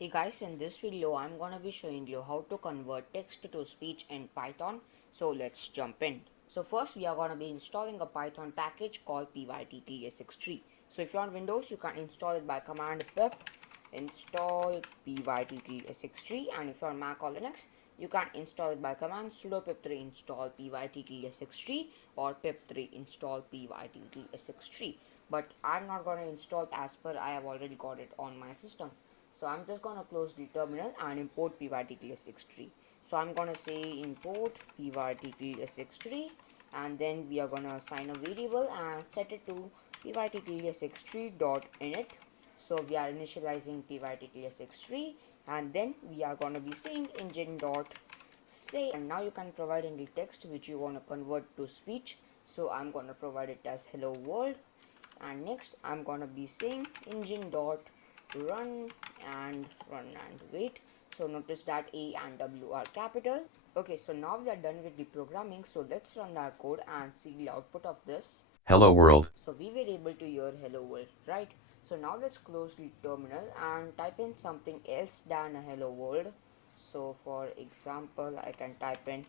Hey guys, in this video I'm gonna be showing you how to convert text to speech in Python. So let's jump in. So first we are gonna be installing a Python package called pyttsx3. So if you're on Windows, you can install it by command pip install pyttsx3, and if you're on Mac or Linux, you can install it by command sudo pip3 install pyttsx3 or pip3 install pyttsx3. But I'm not gonna install it as per I have already got it on my system. So I'm just gonna close the terminal and import pyttsx3. So I'm gonna say import pyttsx3, and then we are gonna assign a variable and set it to pyttsx3.init. So we are initializing pyttsx3, and then we are gonna be saying engine.say, and now you can provide any text which you want to convert to speech. So I'm gonna provide it as hello world, and next I'm gonna be saying engine.run and wait. So notice that A and W are capital. Okay, so now we are done with the programming, so let's run our code and see the output of this. Hello world. So we were able to hear hello world, right? So now let's close the terminal and type in something else than a hello world. So for example, I can type in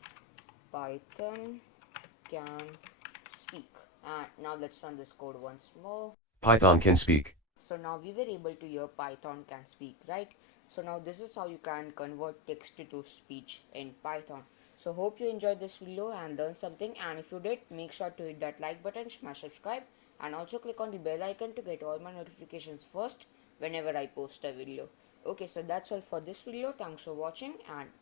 Python can speak, and now let's run this code once more. Python can speak. So now we were able to hear Python can speak, right? So now this is how you can convert text to speech in Python. So hope you enjoyed this video and learned something, and if you did, make sure to hit that like button, smash subscribe, and also click on the bell icon to get all my notifications first whenever I post a video. Okay, so that's all for this video. Thanks for watching, and